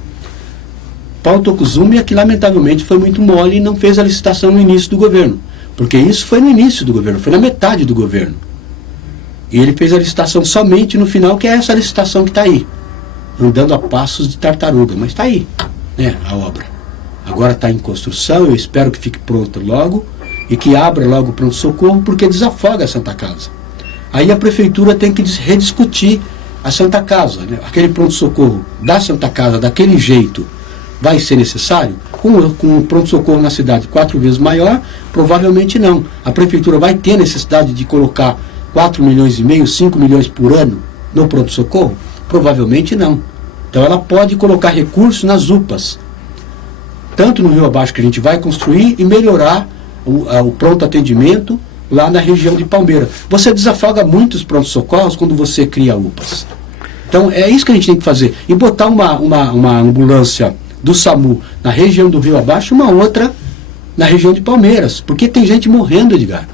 Paulo Tokuzumi é que, lamentavelmente, foi muito mole e não fez a licitação no início do governo. Porque isso foi no início do governo, foi na metade do governo. E ele fez a licitação somente no final, que é essa licitação que está aí. Andando a passos de tartaruga, mas está aí, né, a obra. agora está em construção, eu espero que fique pronto logo e que abra logo o pronto-socorro, porque desafoga a Santa Casa. Aí a prefeitura tem que rediscutir a Santa Casa, né? Aquele pronto-socorro da Santa Casa, daquele jeito, vai ser necessário? Com um pronto-socorro na cidade 4 vezes maior, provavelmente não. A prefeitura vai ter necessidade de colocar 4 milhões e meio, 5 milhões por ano no pronto-socorro? Provavelmente não. Então ela pode colocar recursos nas UPAs, tanto no Rio Abaixo, que a gente vai construir, e melhorar o pronto atendimento lá na região de Palmeira. Você desafoga muitos pronto-socorros quando você cria UPAs. Então é isso que a gente tem que fazer. E botar uma ambulância do SAMU na região do Rio Abaixo, uma outra na região de Palmeiras. Porque tem gente morrendo, Edgar.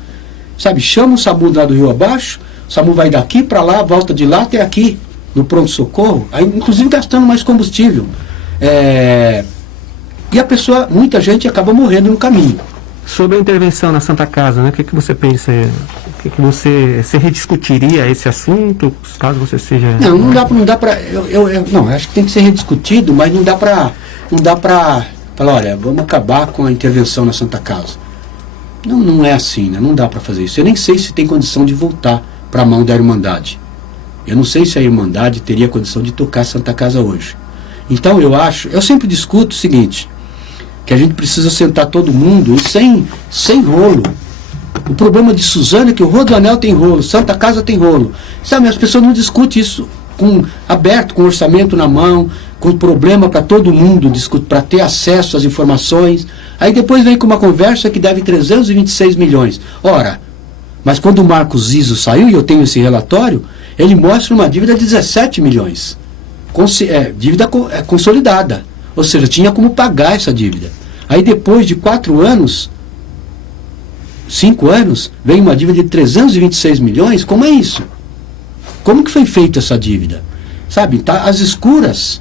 Sabe, chama o SAMU lá do Rio Abaixo, o SAMU vai daqui para lá, volta de lá até aqui, no pronto-socorro, inclusive gastando mais combustível. E a pessoa, muita gente acaba morrendo no caminho. Sobre a intervenção na Santa Casa, né? O que você pensa? Você rediscutiria esse assunto, caso você seja... Não dá para... Não, acho que tem que ser rediscutido, mas não dá para falar, olha, vamos acabar com a intervenção na Santa Casa. Não é assim, né? Não dá para fazer isso. Eu nem sei se tem condição de voltar para a mão da Irmandade. Eu não sei se a Irmandade teria condição de tocar a Santa Casa hoje. Então eu sempre discuto o seguinte, que a gente precisa sentar todo mundo e sem rolo. O problema de Suzano é que o Rodoanel tem rolo, Santa Casa tem rolo. Sabe, as pessoas não discutem isso aberto, com orçamento na mão, com problema para todo mundo, para ter acesso às informações. Aí depois vem com uma conversa que deve 326 milhões. Ora, mas quando o Marcos Iso saiu, e eu tenho esse relatório, ele mostra uma dívida de 17 milhões. Dívida consolidada. Ou seja, tinha como pagar essa dívida. Aí depois de 4 anos, 5 anos, vem uma dívida de 326 milhões. Como é isso? Como que foi feita essa dívida? Sabe, tá às escuras.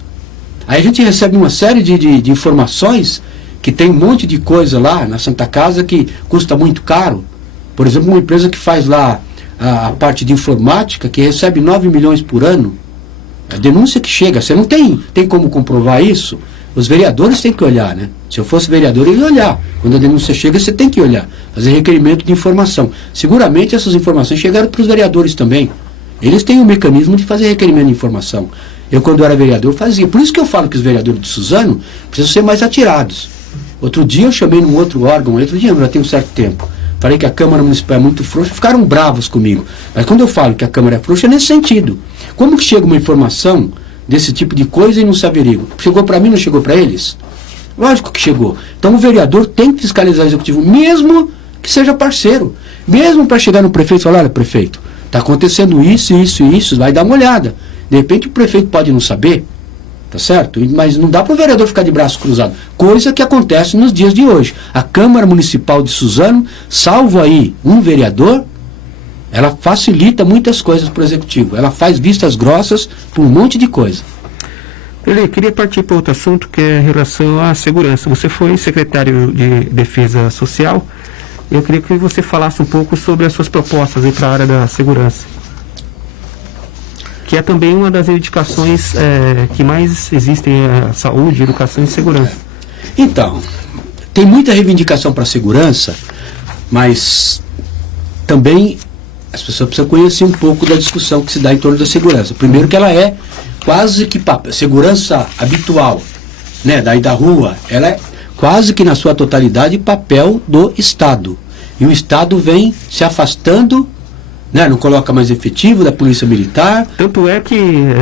Aí a gente recebe uma série de informações, que tem um monte de coisa lá na Santa Casa que custa muito caro. Por exemplo, uma empresa que faz lá a parte de informática, que recebe 9 milhões por ano. A denúncia que chega, você não tem como comprovar isso? Os vereadores têm que olhar, né? Se eu fosse vereador, eu ia olhar. Quando a denúncia chega, você tem que olhar. Fazer requerimento de informação. Seguramente essas informações chegaram para os vereadores também. Eles têm um mecanismo de fazer requerimento de informação. Eu, quando era vereador, fazia. Por isso que eu falo que os vereadores de Suzano precisam ser mais atirados. Outro dia eu chamei num outro órgão, já tem um certo tempo. Falei que a Câmara Municipal é muito frouxa, ficaram bravos comigo. Mas quando eu falo que a Câmara é frouxa, é nesse sentido. Como que chega uma informação desse tipo de coisa e não se averigua? Chegou para mim, não chegou para eles? Lógico que chegou. Então o vereador tem que fiscalizar o executivo, mesmo que seja parceiro. Mesmo para chegar no prefeito e falar, olha, prefeito, está acontecendo isso, isso e isso, vai dar uma olhada. De repente o prefeito pode não saber, tá certo? Mas não dá para o vereador ficar de braço cruzado. Coisa que acontece nos dias de hoje. A Câmara Municipal de Suzano, salvo aí um vereador, ela facilita muitas coisas para o executivo. Ela faz vistas grossas por um monte de coisa. Eu queria partir para outro assunto, que é em relação à segurança. Você foi secretário de Defesa Social. Eu queria que você falasse um pouco sobre as suas propostas para a área da segurança, que é também uma das reivindicações que mais existem, saúde, educação e segurança. Então, tem muita reivindicação para a segurança, mas também as pessoas precisam conhecer um pouco da discussão que se dá em torno da segurança. Primeiro que ela é quase que segurança habitual, né, daí da rua, ela é quase que na sua totalidade papel do Estado. E o Estado vem se afastando, né, não coloca mais efetivo da Polícia Militar. Tanto é que,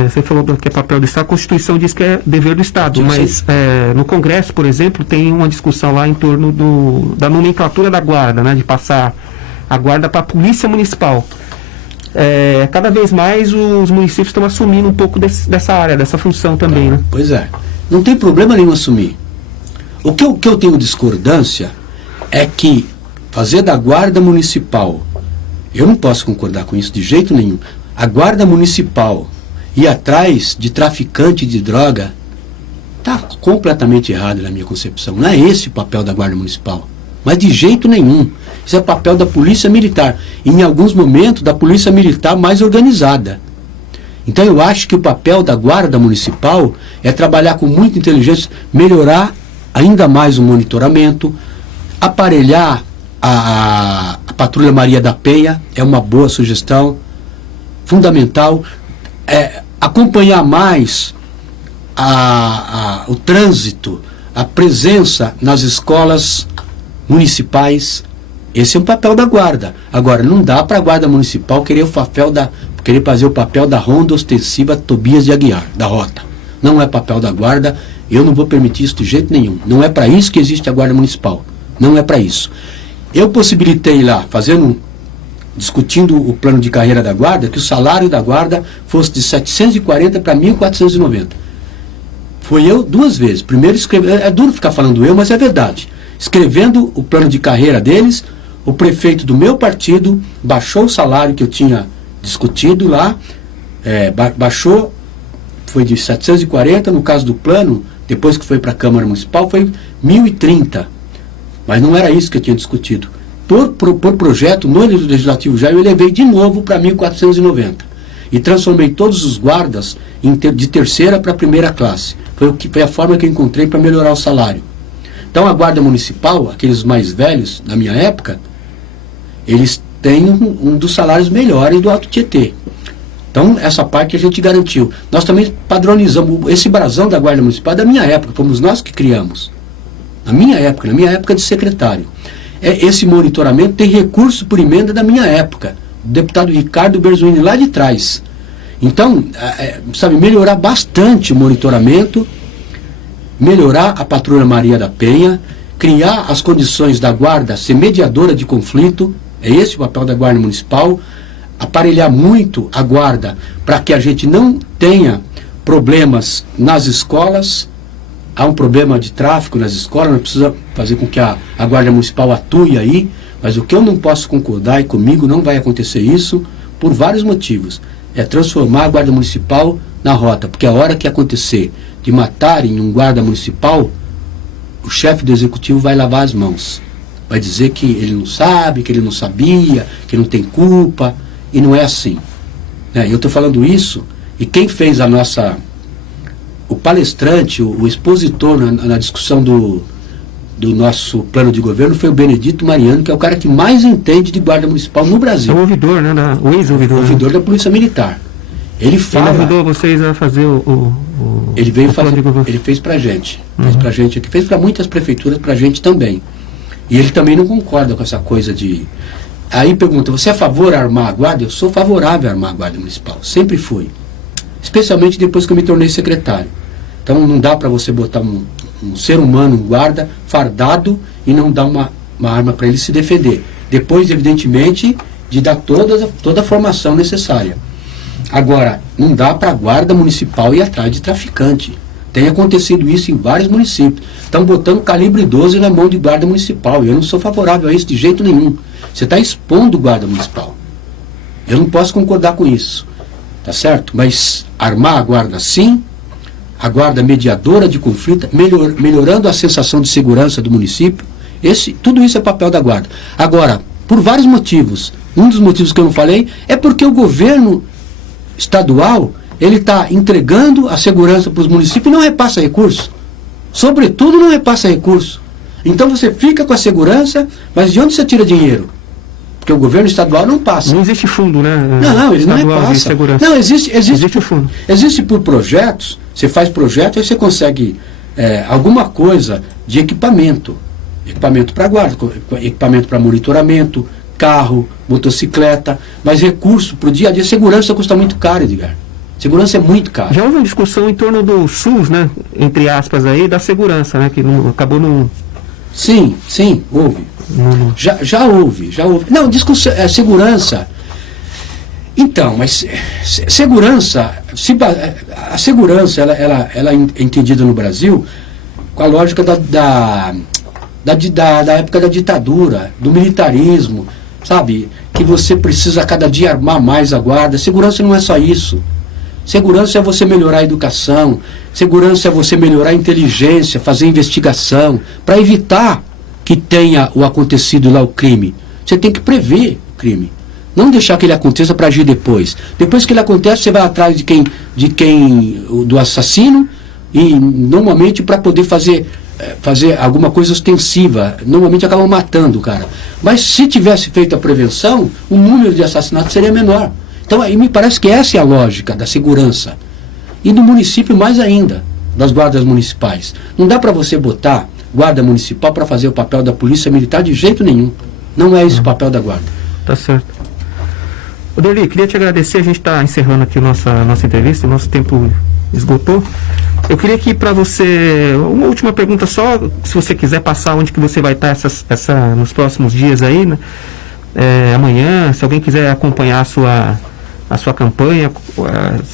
você falou que é papel do Estado, a Constituição diz que é dever do Estado, mas no Congresso, por exemplo, tem uma discussão lá em torno da nomenclatura da guarda, né, de passar a guarda para a Polícia Municipal. Cada vez mais os municípios estão assumindo um pouco dessa área, dessa função também, né? Pois é, não tem problema nenhum assumir. O que eu tenho discordância é que fazer da guarda municipal, eu não posso concordar com isso de jeito nenhum. A guarda municipal ir atrás de traficante de droga está completamente errado na minha concepção. Não é esse o papel da guarda municipal, mas de jeito nenhum. Isso é papel da Polícia Militar, e em alguns momentos da Polícia Militar mais organizada. Então eu acho que o papel da guarda municipal é trabalhar com muita inteligência, melhorar ainda mais o monitoramento, aparelhar a Patrulha Maria da Penha, é uma boa sugestão, fundamental, acompanhar mais o trânsito, a presença nas escolas municipais. Esse é um papel da guarda. Agora, não dá para a guarda municipal querer fazer o papel da ronda ostensiva Tobias de Aguiar, da rota. Não é papel da guarda, eu não vou permitir isso de jeito nenhum. Não é para isso que existe a guarda municipal. Não é para isso. Eu possibilitei lá, discutindo o plano de carreira da guarda, que o salário da guarda fosse de 740 para 1.490. Foi eu 2 vezes. Primeiro é duro ficar falando eu, mas é verdade. Escrevendo o plano de carreira deles, o prefeito do meu partido baixou o salário que eu tinha discutido lá, baixou, foi de 740, no caso do plano, depois que foi para a Câmara Municipal, foi 1.030. Mas não era isso que eu tinha discutido. Por projeto, no Legislativo já, eu elevei de novo para 1.490. E transformei todos os guardas de terceira para primeira classe. Foi a forma que eu encontrei para melhorar o salário. Então a guarda municipal, aqueles mais velhos da minha época, eles têm um dos salários melhores do Alto Tietê. Então essa parte a gente garantiu. Nós também padronizamos esse brasão da guarda municipal da minha época, fomos nós que criamos. Na minha época de secretário. Esse monitoramento tem recurso por emenda da minha época, do deputado Ricardo Berzuini, lá de trás. Então, melhorar bastante o monitoramento, melhorar a Patrulha Maria da Penha, criar as condições da guarda ser mediadora de conflito, é esse o papel da guarda municipal, aparelhar muito a guarda para que a gente não tenha problemas nas escolas. Há um problema de tráfico nas escolas, nós precisamos fazer com que a guarda municipal atue aí, mas o que eu não posso concordar, e comigo não vai acontecer isso, por vários motivos, é transformar a guarda municipal na rota, porque a hora que acontecer de matarem um guarda municipal, o chefe do executivo vai lavar as mãos, vai dizer que ele não sabe, que ele não sabia, que não tem culpa, e não é assim. Eu estou falando isso, e quem fez o palestrante, o expositor na discussão do nosso plano de governo foi o Benedito Mariano, que é o cara que mais entende de guarda municipal no Brasil. É o ouvidor, né? O ex-ouvidor. O ouvidor da Polícia Militar. Ele ajudou vocês a fazer ele fez pra gente. Fez pra gente aqui, fez pra muitas prefeituras, pra gente também. E ele também não concorda com essa coisa de... Aí pergunta, você é a favor de armar a guarda? Eu sou favorável a armar a guarda municipal. Sempre fui. Especialmente depois que eu me tornei secretário. Então não dá para você botar um ser humano, um guarda, fardado e não dar uma arma para ele se defender. Depois, evidentemente, de dar toda a formação necessária. Agora, não dá para a guarda municipal ir atrás de traficante. Tem acontecido isso em vários municípios. Estão botando calibre 12 na mão de guarda municipal. Eu não sou favorável a isso de jeito nenhum. Você está expondo o guarda municipal. Eu não posso concordar com isso. Tá certo? Mas armar a guarda sim, a guarda mediadora de conflito, melhorando a sensação de segurança do município, tudo isso é papel da guarda. Agora, por vários motivos, um dos motivos que eu não falei é porque o governo estadual, ele está entregando a segurança para os municípios e não repassa recurso. Sobretudo não repassa recurso. Então você fica com a segurança, mas de onde você tira dinheiro? Porque o governo estadual não passa. Não existe fundo, né? Não, ele não repassa. Não, existe fundo. Existe por projetos, você faz projeto e você consegue alguma coisa de equipamento. Equipamento para guarda, equipamento para monitoramento, carro, motocicleta, mas recurso para o dia a dia. Segurança custa muito caro, Edgar. Segurança é muito caro. Já houve uma discussão em torno do SUS, né? Entre aspas aí, da segurança, né? Que acabou não... Sim, houve. Já houve. Não, discussão, segurança. Então, mas segurança, a segurança, ela é entendida no Brasil com a lógica da época da ditadura, do militarismo, sabe? Que você precisa cada dia armar mais a guarda. Segurança não é só isso. Segurança é você melhorar a educação, segurança é você melhorar a inteligência, fazer investigação, para evitar que tenha o acontecido lá, o crime. Você tem que prever o crime. Não deixar que ele aconteça para agir depois. Depois que ele acontece, você vai atrás do assassino, e normalmente para poder fazer fazer alguma coisa ostensiva. Normalmente acabam matando o cara. Mas se tivesse feito a prevenção, o número de assassinatos seria menor. Então, aí me parece que essa é a lógica da segurança. E do município mais ainda, das guardas municipais. Não dá para você botar guarda municipal para fazer o papel da polícia militar de jeito nenhum. Não é esse o papel da guarda. Tá certo. Oderli, queria te agradecer, a gente está encerrando aqui nossa entrevista, o nosso tempo esgotou. Eu queria que para você, uma última pergunta só, se você quiser passar onde que você vai estar nos próximos dias aí, né? Amanhã, se alguém quiser acompanhar a sua campanha,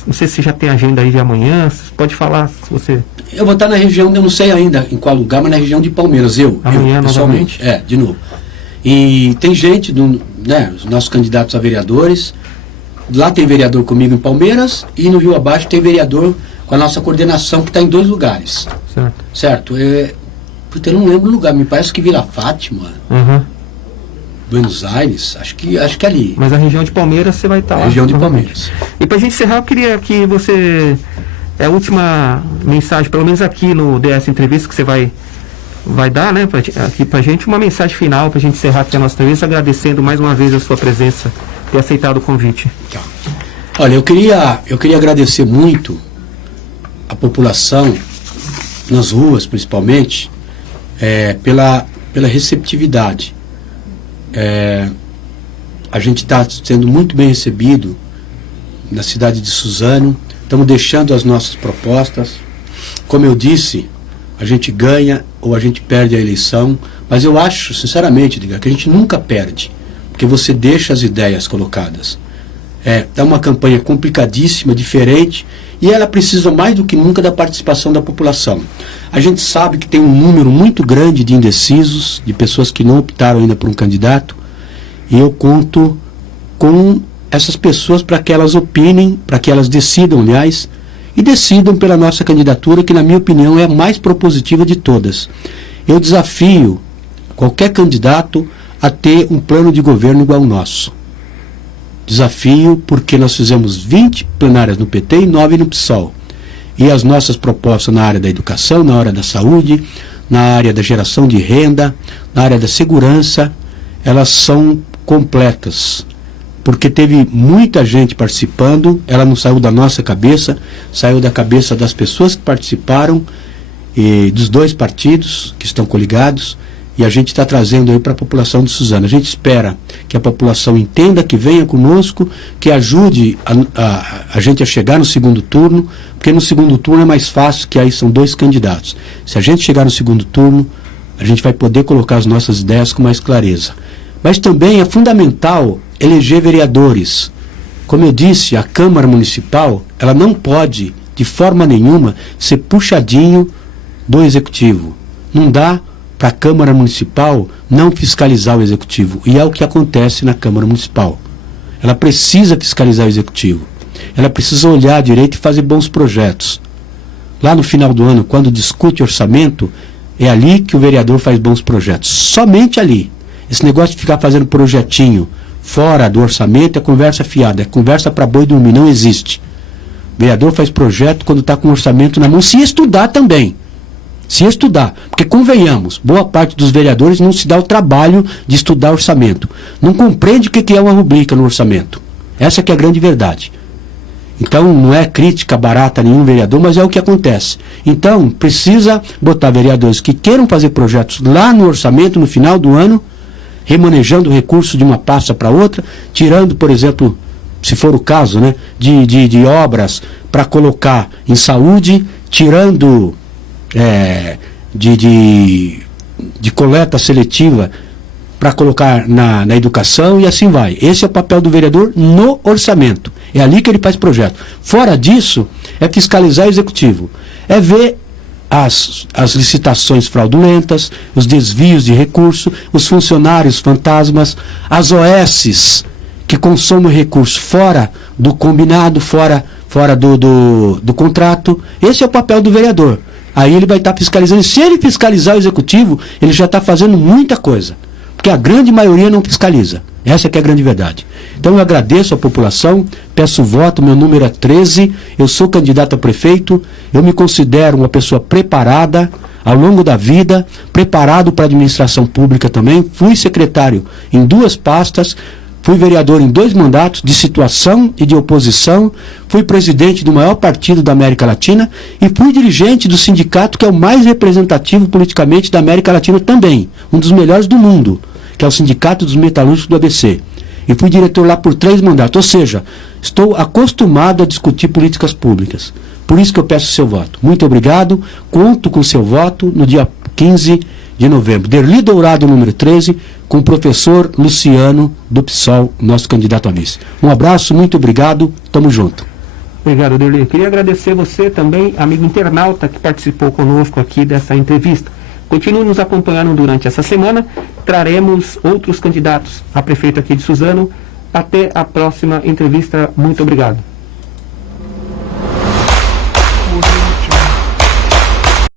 não sei se já tem agenda aí de amanhã, você pode falar se você... Eu vou estar na região, eu não sei ainda em qual lugar, mas na região de Palmeiras, amanhã, pessoalmente. De novo. E tem gente, os nossos candidatos a vereadores, lá tem vereador comigo em Palmeiras, e no Rio Abaixo tem vereador com a nossa coordenação, que está em 2 lugares. Certo? Porque eu não lembro o lugar, me parece que Vila Fátima, Buenos Aires, acho que é ali. Mas a região de Palmeiras você vai estar lá. Região de Palmeiras. E para a gente encerrar, eu queria que você, a última mensagem, pelo menos aqui no DS Entrevista, que você vai dar, né, aqui pra gente, uma mensagem final pra gente encerrar aqui a nossa entrevista, agradecendo mais uma vez a sua presença, ter aceitado o convite. Tá. Olha, eu queria agradecer muito a população, nas ruas principalmente, pela receptividade. A gente está sendo muito bem recebido na cidade de Suzano, estamos deixando as nossas propostas. Como eu disse, a gente ganha ou a gente perde a eleição, mas eu acho, sinceramente, que a gente nunca perde, porque você deixa as ideias colocadas. É uma campanha complicadíssima, diferente, e ela precisa mais do que nunca da participação da população. A gente sabe que tem um número muito grande de indecisos, de pessoas que não optaram ainda por um candidato, e eu conto com essas pessoas para que elas opinem, para que elas decidam, aliás, e decidam pela nossa candidatura, que na minha opinião é a mais propositiva de todas. Eu desafio qualquer candidato a ter um plano de governo igual ao nosso. Desafio porque nós fizemos 20 plenárias no PT e 9 no PSOL. E as nossas propostas na área da educação, na área da saúde, na área da geração de renda, na área da segurança, elas são completas. Porque teve muita gente participando, ela não saiu da nossa cabeça, saiu da cabeça das pessoas que participaram, e dos 2 partidos que estão coligados, e a gente está trazendo aí para a população de Suzano. A gente espera que a população entenda, que venha conosco, que ajude a gente a chegar no segundo turno, porque no segundo turno é mais fácil, que aí são 2 candidatos. Se a gente chegar no segundo turno, a gente vai poder colocar as nossas ideias com mais clareza. Mas também é fundamental eleger vereadores. Como eu disse, a Câmara Municipal, ela não pode, de forma nenhuma, ser puxadinho do Executivo. Não dá para a Câmara Municipal não fiscalizar o Executivo. E é o que acontece na Câmara Municipal. Ela precisa fiscalizar o Executivo. Ela precisa olhar direito e fazer bons projetos. Lá no final do ano, quando discute orçamento, é ali que o vereador faz bons projetos. Somente ali. Esse negócio de ficar fazendo projetinho fora do orçamento é conversa fiada, é conversa para boi dormir, não existe. O vereador faz projeto quando está com o orçamento na mão, se estudar também. Se estudar, porque convenhamos, boa parte dos vereadores não se dá o trabalho de estudar orçamento. Não compreende o que é uma rubrica no orçamento. Essa que é a grande verdade. Então, não é crítica barata a nenhum vereador, mas é o que acontece. Então, precisa botar vereadores que queiram fazer projetos lá no orçamento, no final do ano, remanejando o recurso de uma pasta para outra, tirando, por exemplo, se for o caso, né, de obras para colocar em saúde, tirando de coleta seletiva para colocar na educação, e assim vai. Esse é o papel do vereador no orçamento. É ali que ele faz projeto. Fora disso, é fiscalizar o executivo. É ver as licitações fraudulentas, os desvios de recurso, os funcionários fantasmas, as OSs que consomem recurso fora do combinado, fora do contrato. Esse é o papel do vereador. Aí ele vai estar fiscalizando. Se ele fiscalizar o executivo, ele já está fazendo muita coisa. Porque a grande maioria não fiscaliza. Essa que é a grande verdade. Então eu agradeço a população, peço voto, meu número é 13, eu sou candidato a prefeito, eu me considero uma pessoa preparada ao longo da vida, preparado para a administração pública também, fui secretário em 2 pastas, fui vereador em 2 mandatos de situação e de oposição, fui presidente do maior partido da América Latina e fui dirigente do sindicato que é o mais representativo politicamente da América Latina também, um dos melhores do mundo, que é o Sindicato dos Metalúrgicos do ABC. E fui diretor lá por 3 mandatos, ou seja, estou acostumado a discutir políticas públicas. Por isso que eu peço o seu voto. Muito obrigado, conto com o seu voto no dia 15 de novembro. Derli Dourado, número 13, com o professor Luciano do PSOL, nosso candidato a vice. Um abraço, muito obrigado, tamo junto. Obrigado, Derli. Queria agradecer você também, amigo internauta, que participou conosco aqui dessa entrevista. Continue nos acompanhando durante essa semana. Traremos outros candidatos a prefeito aqui de Suzano. Até a próxima entrevista. Muito obrigado.